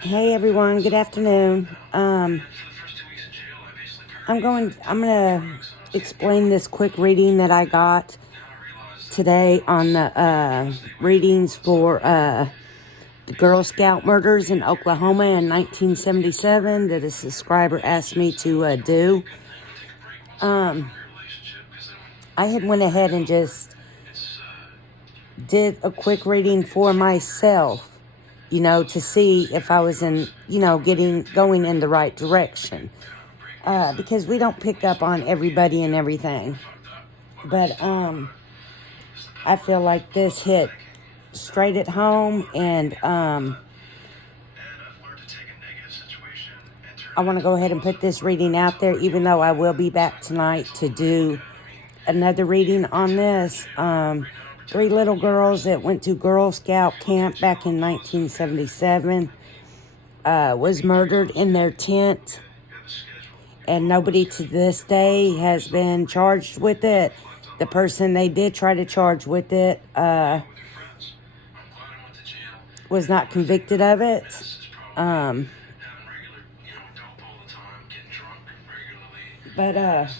Hey everyone, good afternoon. I'm gonna explain this quick reading that I got today on the readings for the Girl Scout murders in Oklahoma in 1977 that a subscriber asked me to do. I had went ahead and just did a quick reading for myself, to see if I was in, going in the right direction. Because we don't pick up on everybody and everything. But I feel like this hit straight at home, and I want to go ahead and put this reading out there, even though I will be back tonight to do another reading on this. 3 little girls that went to Girl Scout camp back in 1977 was murdered in their tent, and nobody to this day has been charged with it. The person they did try to charge with it was not convicted of it. But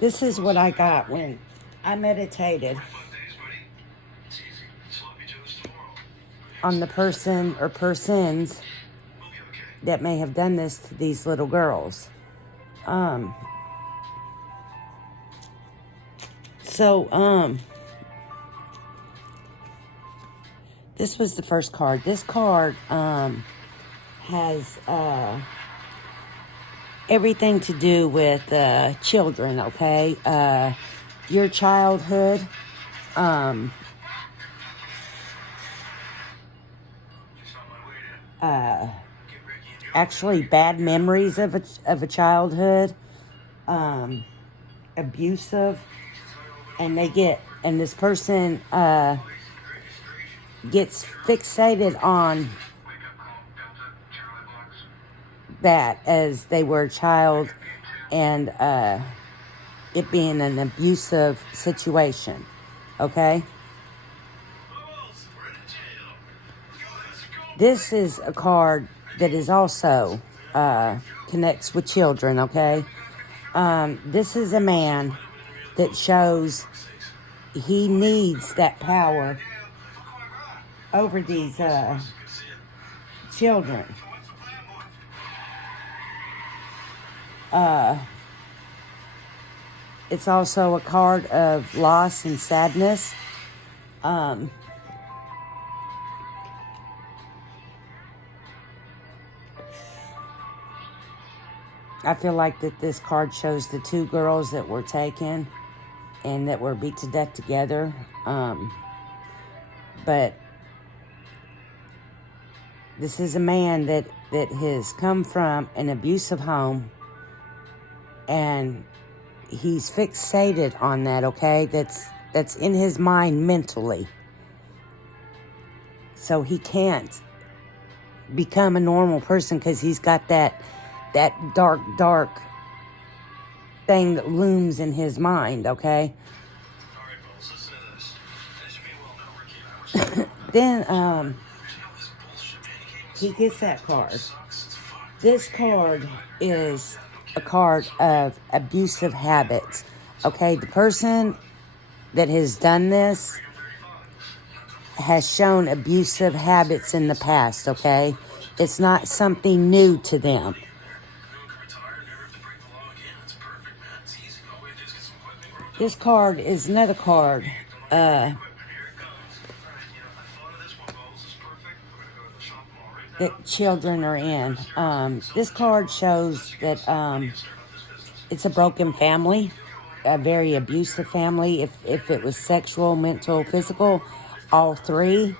this is what I got when I meditated on the person or persons that may have done this to these little girls. This was the first card. This card has everything to do with children, okay? Your childhood. Actually bad memories of a childhood, abusive, and this person gets fixated on that as they were a child, and it being an abusive situation, okay? This is a card that is also connects with children, okay? This is a man that shows he needs that power over these children. It's also a card of loss and sadness. I feel like that this card shows the 2 girls that were taken and that were beat to death together. But this is a man that has come from an abusive home, and he's fixated on that, okay? That's in his mind mentally. So he can't become a normal person because he's got that dark thing that looms in his mind, okay? Then he gets that card. This card is a card of abusive habits, okay? The person that has done this has shown abusive habits in the past, okay? It's not something new to them. This card is another card that children are in. This card shows that it's a broken family, a very abusive family. If it was sexual, mental, physical, all 3.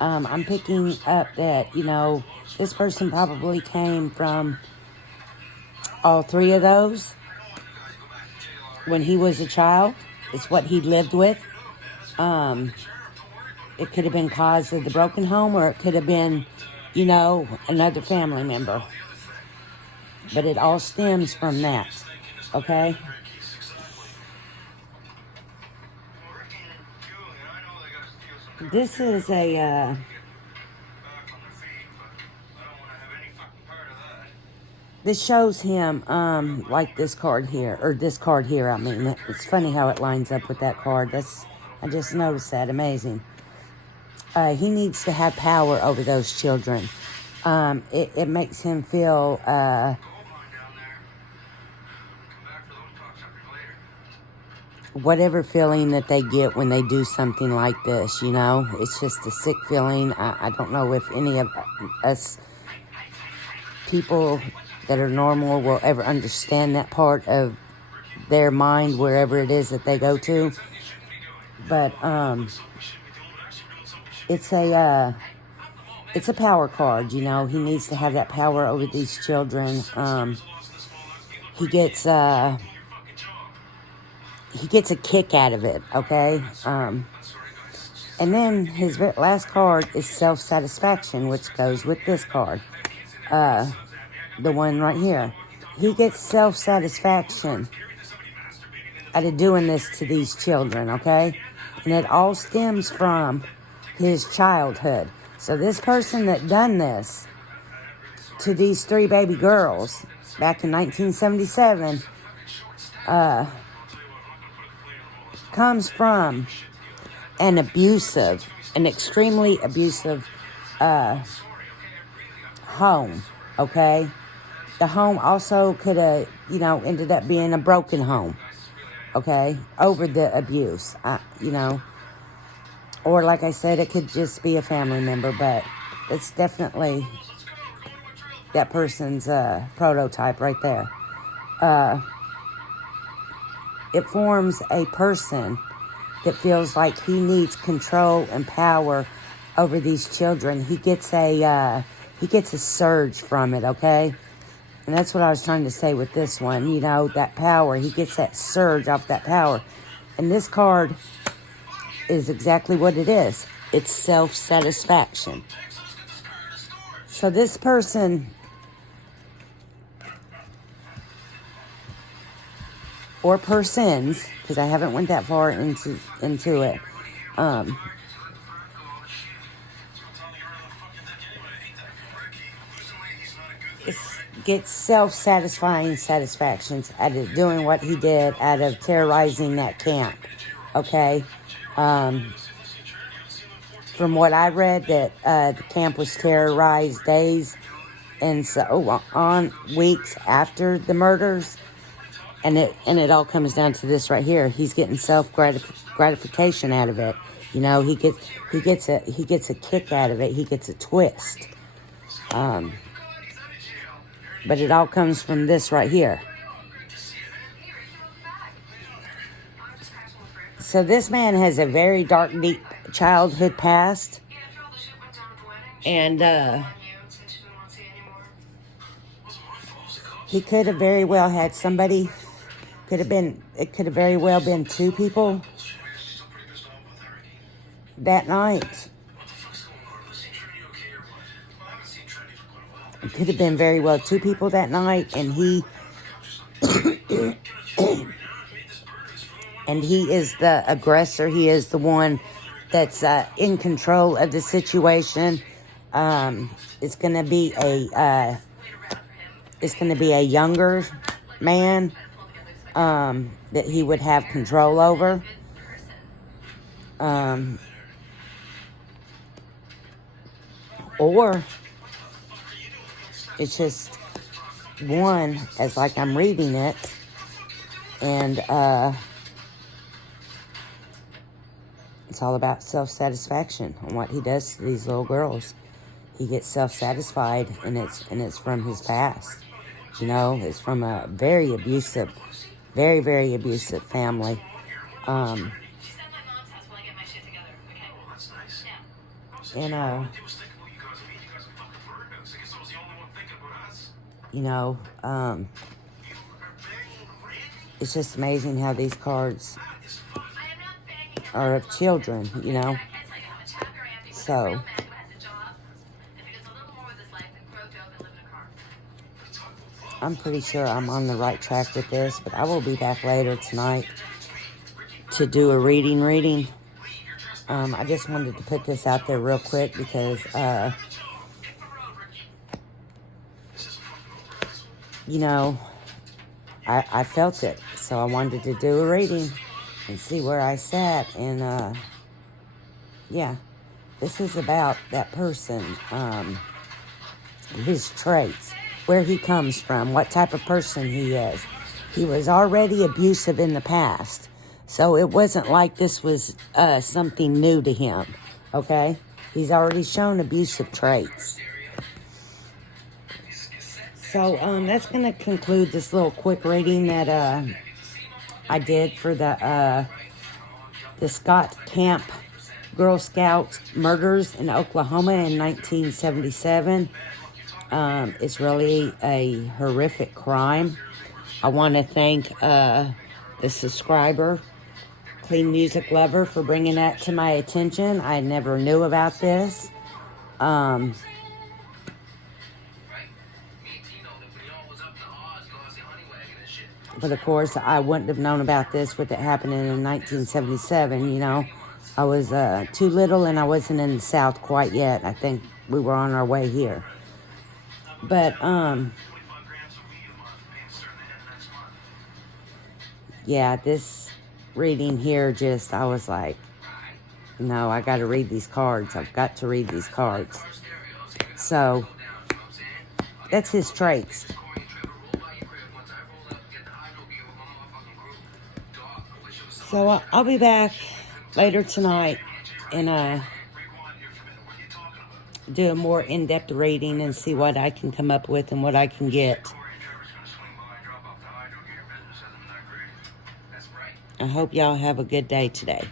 I'm picking up that, this person probably came from all 3 of those when he was a child. It's what he lived with. It could have been caused of the broken home, or it could have been, another family member. But it all stems from that, okay? This is a, this shows him, like this card here, or this card here, I mean. It's funny how it lines up with that card. I just noticed that. Amazing. He needs to have power over those children. It makes him feel, whatever feeling that they get when they do something like this, you know. It's just a sick feeling. I don't know if any of us people that are normal will ever understand that part of their mind, wherever it is that they go to. But it's a power card, you know. He needs to have that power over these children. He gets a kick out of it, okay? And then his last card is self-satisfaction, which goes with this card. The one right here. He gets self-satisfaction out of doing this to these children, okay? And it all stems from his childhood. So this person that done this to these 3 baby girls back in 1977 comes from an extremely abusive home, okay? The home also could have, you know, ended up being a broken home, okay, over the abuse, you know. Or like I said, it could just be a family member, but it's definitely that person's prototype right there. It forms a person that feels like he needs control and power over these children. He gets a surge from it, okay? And that's what I was trying to say with this one, you know, that power. He gets that surge off that power. And this card is exactly what it is. It's self-satisfaction. So this person, or persons, because I haven't went that far into it, gets self-satisfying satisfactions out of doing what he did, out of terrorizing that camp, okay? From what I read, that the camp was terrorized days and so on, weeks after the murders, and it all comes down to this right here. He's getting gratification out of it. You know, he gets a kick out of it. He gets a twist. But it all comes from this right here. So this man has a very dark, deep childhood past. And he could have very well had somebody, it could have very well been 2 people that night. It could have been very well 2 people that night, and he and he is the aggressor. He is the one that's in control of the situation. It's gonna be a younger man that he would have control over. Or it's just one, as like I'm reading it, and it's all about self-satisfaction and what he does to these little girls. He gets self-satisfied, and it's from his past. You know, it's from a very abusive, very, very abusive family. You know, it's just amazing how these cards are of children, you know. So I'm pretty sure I'm on the right track with this, but I will be back later tonight to do a reading. I just wanted to put this out there real quick because, you know, I felt it. So I wanted to do a reading and see where I sat. And, yeah, this is about that person, his traits, where he comes from, what type of person he is. He was already abusive in the past. So it wasn't like this was something new to him, okay? He's already shown abusive traits. So that's going to conclude this little quick reading that I did for the Scott Camp Girl Scout murders in Oklahoma in 1977. It's really a horrific crime. I want to thank the subscriber, Clean Music Lover, for bringing that to my attention. I never knew about this. But of course, I wouldn't have known about this with it happening in 1977, you know. I was too little and I wasn't in the South quite yet. I think we were on our way here. But, yeah, this reading here just, I was like, no, I got to read these cards. I've got to read these cards. So, that's his traits. So, I'll be back later tonight and do a more in-depth reading and see what I can come up with and what I can get. I hope y'all have a good day today.